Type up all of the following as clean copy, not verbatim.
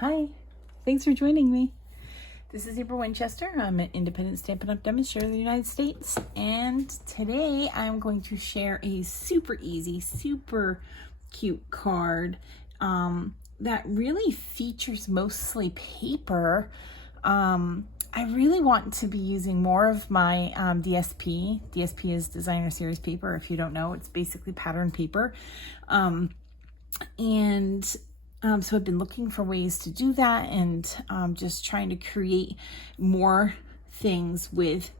Hi, thanks for joining me. This is April Winchester. I'm an independent Stampin' Up! Demonstrator in the United States, and today I'm going to share a super easy, super cute card that really features mostly paper. I really want to be using more of my DSP. DSP is Designer Series paper. If you don't know, it's basically pattern paper. So I've been looking for ways to do that, and just trying to create more things with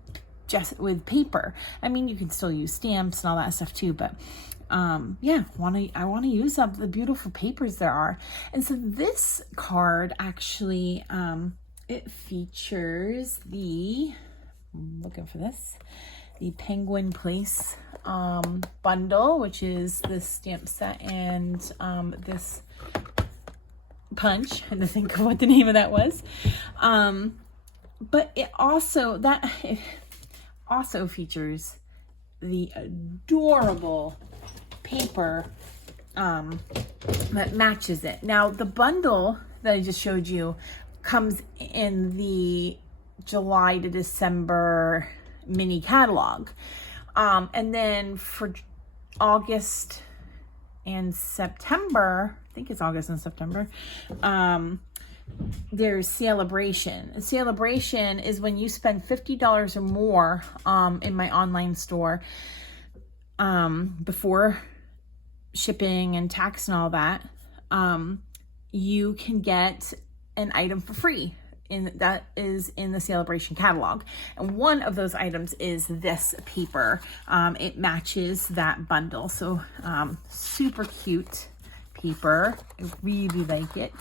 paper. I mean, you can still use stamps and all that stuff too, but yeah, I want to use up the beautiful papers there are. And so this card actually it features the, I'm looking for this, the Penguin Place bundle, which is this stamp set and this punch. I had to think of what the name of that was. But it also features the adorable paper that matches it. Now, the bundle that I just showed you comes in the July to December mini catalog. And then for August and September, I think it's August and September, there's Sale-A-Bration. Sale-A-Bration is when you spend $50 or more in my online store before shipping and tax and all that, you can get an item for free. That is in the Sale-A-Bration catalog. And one of those items is this paper. It matches that bundle. So super cute paper. I really like it.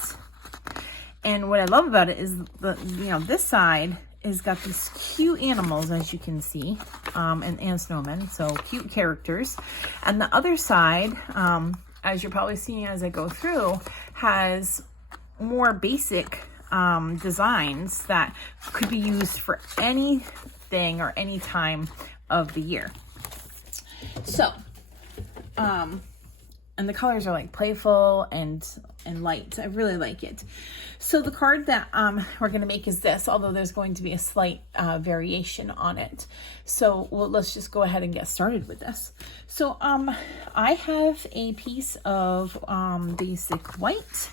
And what I love about it is this side has got these cute animals, as you can see, and snowmen, so cute characters. And the other side, as you're probably seeing as I go through, has more basic designs that could be used for anything or any time of the year. So, and the colors are like playful and light. I really like it. So the card that we're going to make is this, although there's going to be a slight variation on it. So let's just go ahead and get started with this. So I have a piece of basic white.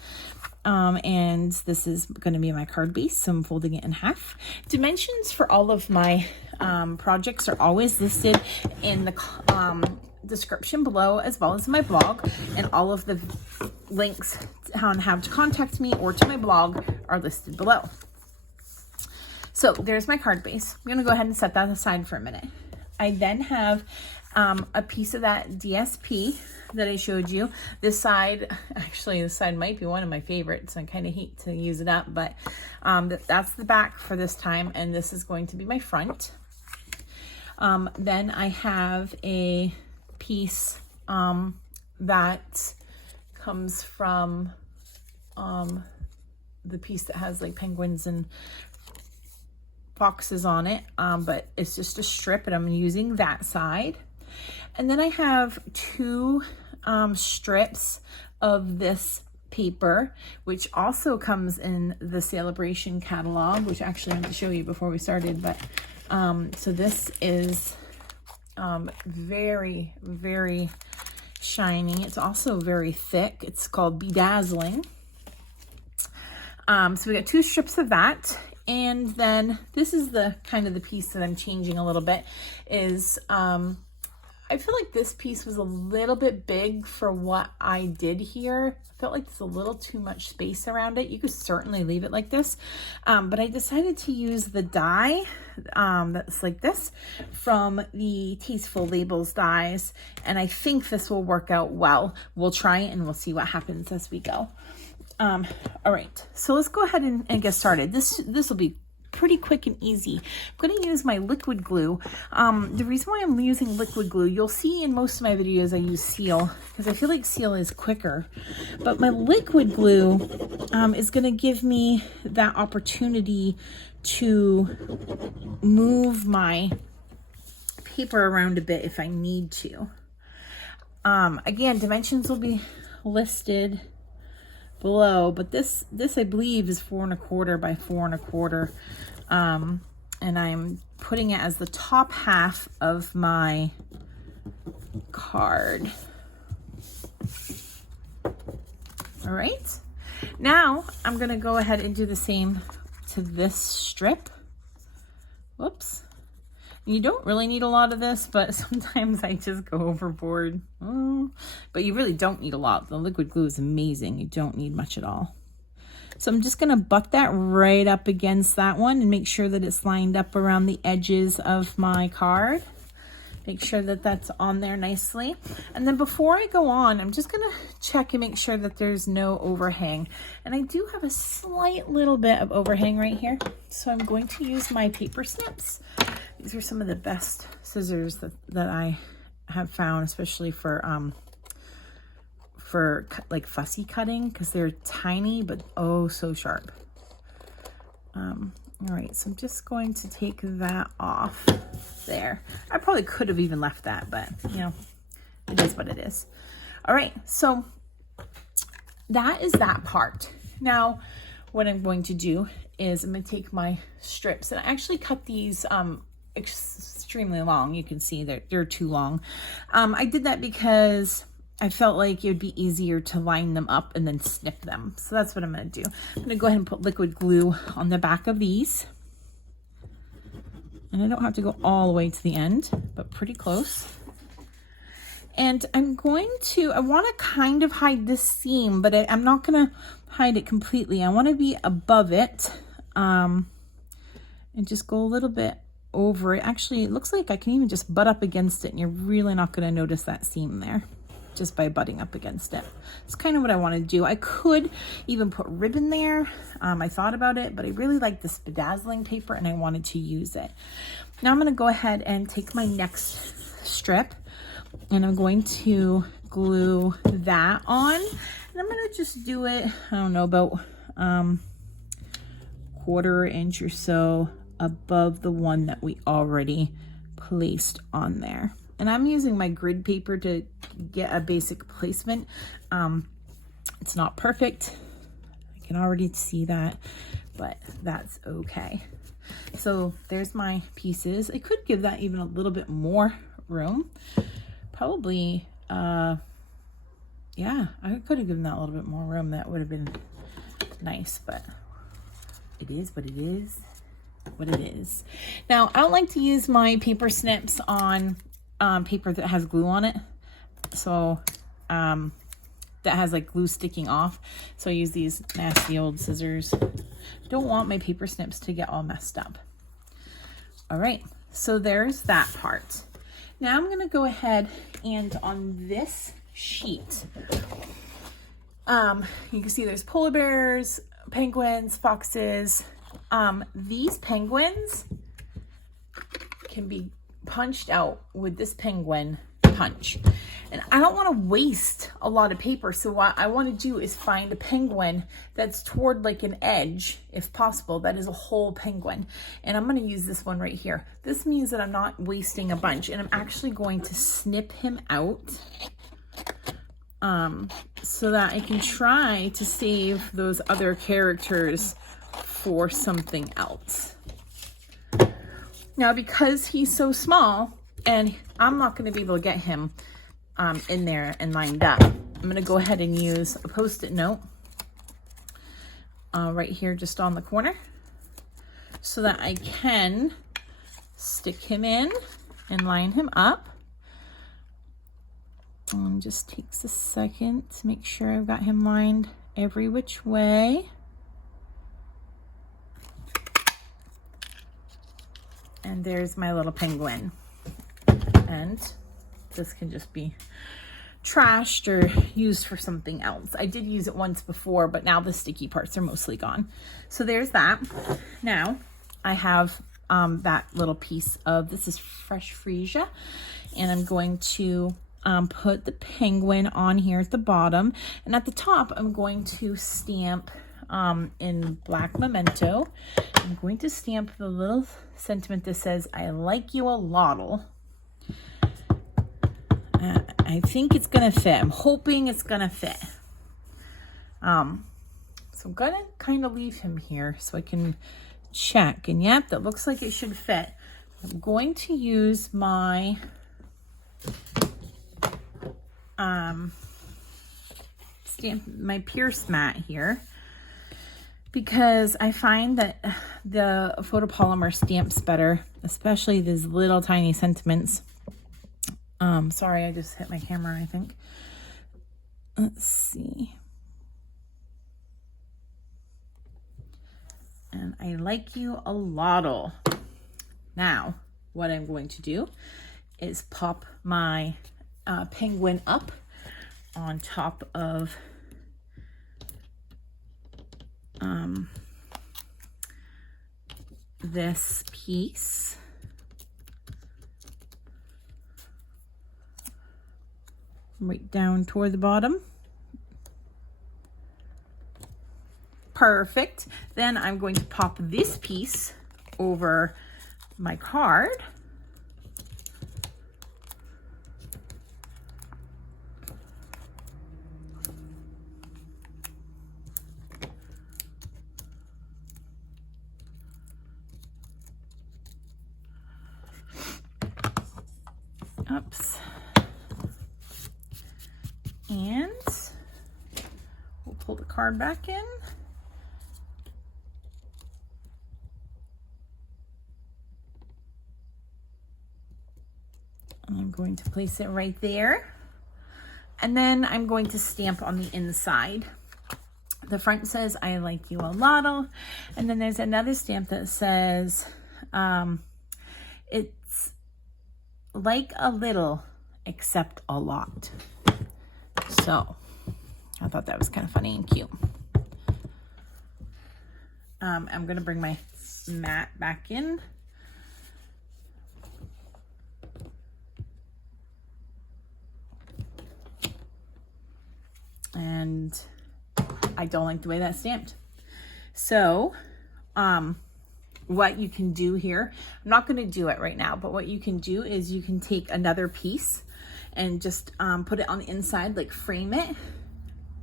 And this is going to be my card base, so I'm folding it in half. Dimensions for all of my projects are always listed in the description below, as well as my blog, and all of the links on how to contact me or to my blog are listed below. So there's my card base. I'm going to go ahead and set that aside for a minute. I then have a piece of that DSP that I showed you. This side, actually this side might be one of my favorites. I kind of hate to use it up, but that's the back for this time, and this is going to be my front. Then I have a piece that comes from the piece that has like penguins and foxes on it, but it's just a strip, and I'm using that side. And then I have two strips of this paper, which also comes in the Sale-A-Bration catalog, which actually I had to show you before we started. But so this is very, very shiny. It's also very thick. It's called Dazzling. So we got two strips of that. And then this is the kind of the piece that I'm changing a little bit is, I feel like this piece was a little bit big for what I did here. I felt like there's a little too much space around it. You could certainly leave it like this. But I decided to use the die that's like this from the Tasteful Labels dies. And I think this will work out well. We'll try it and we'll see what happens as we go. All right, so let's go ahead and get started. This will be pretty quick and easy. I'm going to use my liquid glue. The reason why I'm using liquid glue, you'll see in most of my videos I use Seal because I feel like Seal is quicker. But my liquid glue is going to give me that opportunity to move my paper around a bit if I need to. Again, dimensions will be listed below, but this I believe is 4 1/4 by 4 1/4. And I'm putting it as the top half of my card. All right, now I'm gonna go ahead and do the same to this strip. Whoops. You don't really need a lot of this, but sometimes I just go overboard. But you really don't need a lot. The liquid glue is amazing. You don't need much at all. So I'm just gonna butt that right up against that one and make sure that it's lined up around the edges of my card. Make sure that that's on there nicely. And then before I go on, I'm just gonna check and make sure that there's no overhang. And I do have a slight little bit of overhang right here. So I'm going to use my paper snips. These are some of the best scissors that I have found, especially for like fussy cutting, because they're tiny, but oh, so sharp. All right, so I'm just going to take that off there. I probably could have even left that, but you know, it is what it is. All right, so that is that part. Now, what I'm going to do is I'm going to take my strips, and I actually cut these extremely long. You can see they're too long. I did that because I felt like it would be easier to line them up and then snip them. So that's what I'm going to do. I'm going to go ahead and put liquid glue on the back of these. And I don't have to go all the way to the end, but pretty close. And I'm going to, I want to kind of hide this seam, but I'm not going to hide it completely. I want to be above it and just go a little bit over it. Actually, it looks like I can even just butt up against it, and you're really not going to notice that seam there just by butting up against it. It's kind of what I want to do. I could even put ribbon there. I thought about it, but I really like this bedazzling paper and I wanted to use it. Now I'm going to go ahead and take my next strip and I'm going to glue that on, and I'm going to just do it, I don't know, about 1/4 inch or so above the one that we already placed on there. And I'm using my grid paper to get a basic placement. It's not perfect. I can already see that, but that's okay. So there's my pieces. I could give that even a little bit more room. Probably, yeah, I could have given that a little bit more room. That would have been nice, but it is what it is. What it is. Now, I don't like to use my paper snips on paper that has glue on it, so that has like glue sticking off. So I use these nasty old scissors. Don't want my paper snips to get all messed up. All right, so there's that part. Now I'm gonna go ahead and on this sheet, you can see there's polar bears, penguins, foxes. These penguins can be punched out with this penguin punch, and I don't want to waste a lot of paper, so what I want to do is find a penguin that's toward like an edge, if possible, that is a whole penguin, and I'm going to use this one right here. This means that I'm not wasting a bunch, and I'm actually going to snip him out so that I can try to save those other characters for something else. Now, because he's so small and I'm not going to be able to get him in there and lined up, I'm going to go ahead and use a Post-it note right here just on the corner so that I can stick him in and line him up. And just takes a second to make sure I've got him lined every which way. And there's my little penguin. And this can just be trashed or used for something else. I did use it once before, but now the sticky parts are mostly gone. So there's that. Now I have that little piece of, this is Fresh Freesia, and I'm going to put the penguin on here at the bottom. And at the top, I'm going to stamp in black memento. I'm going to stamp the little sentiment that says, I like you a lot'll. I think it's gonna fit. I'm hoping it's gonna fit. So I'm gonna kind of leave him here so I can check. And yep, that looks like it should fit. I'm going to use my my Pierce mat here, because I find that the photopolymer stamps better, especially these little tiny sentiments. Sorry, I just hit my camera, I think. Let's see. And I like you a lot. Now, what I'm going to do is pop my penguin up on top of this piece. Right down toward the bottom. Perfect. Then I'm going to pop this piece over my card. Oops. And we'll pull the card back in. And I'm going to place it right there. And then I'm going to stamp on the inside. The front says, I like you a lot. And then there's another stamp that says, it's like a little, except a lot. So I thought that was kind of funny and cute. I'm going to bring my mat back in. And I don't like the way that's stamped. So, what you can do here, I'm not going to do it right now, but what you can do is you can take another piece and just put it on the inside, like frame it.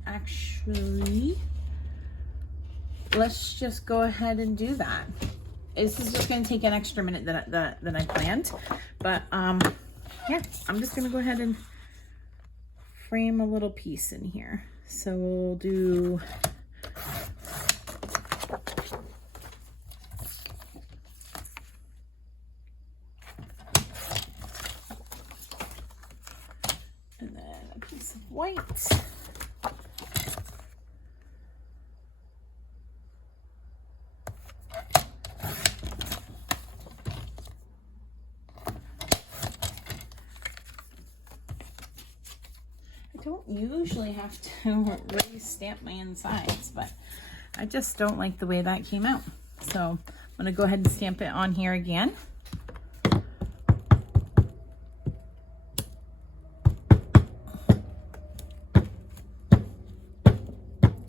Actually, let's just go ahead and do that. This is just going to take an extra minute than I planned, but yeah, I'm just going to go ahead and frame a little piece in here. So we'll do and then a piece of white. I don't usually have to re-stamp my insides, but I just don't like the way that came out. So I'm going to go ahead and stamp it on here again.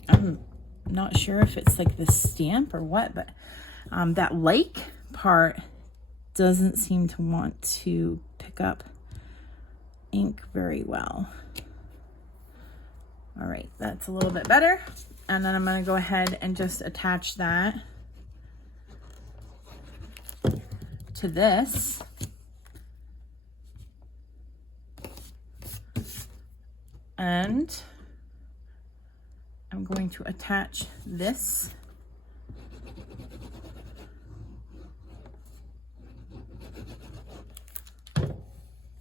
I'm not sure if it's like the stamp or what, but that like part doesn't seem to want to pick up ink very well. All right, that's a little bit better. And then I'm going to go ahead and just attach that to this. And I'm going to attach this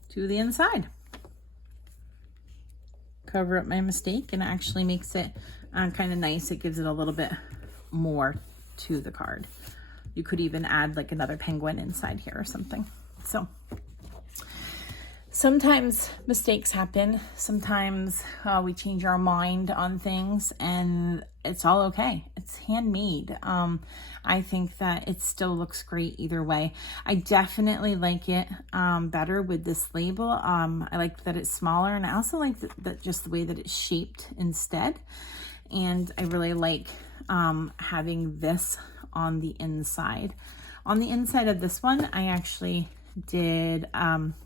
to the inside. Cover up my mistake, and it actually makes it kind of nice. It gives it a little bit more to the card. You could even add like another penguin inside here or something. So sometimes mistakes happen. Sometimes we change our mind on things, and it's all okay. It's handmade. I think that it still looks great either way. I definitely like it better with this label. I like that it's smaller, and I also like that just the way that it's shaped instead. And I really like having this on the inside. On the inside of this one, I actually did,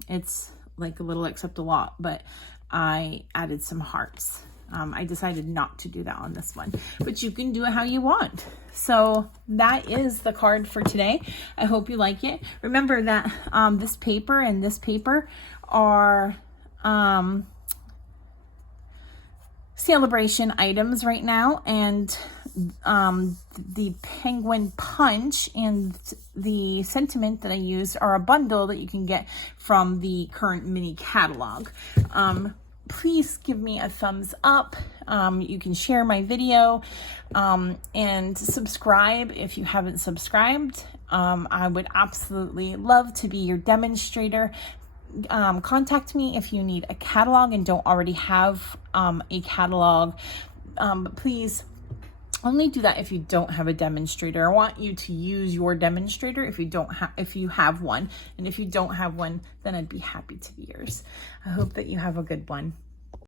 it's like a little except a lot, but I added some hearts I decided not to do that on this one, but you can do it how you want. So that is the card for today. I hope you like it. Remember that this paper and this paper are Sale-A-Bration items right now, and the penguin punch and the sentiment that I used are a bundle that you can get from the current mini catalog. Please give me a thumbs up. You can share my video and subscribe if you haven't subscribed. I would absolutely love to be your demonstrator. Contact me if you need a catalog and don't already have a catalog, but please only do that if you don't have a demonstrator. I want you to use your demonstrator if you have one, and if you don't have one, then I'd be happy to be yours. I hope that you have a good one.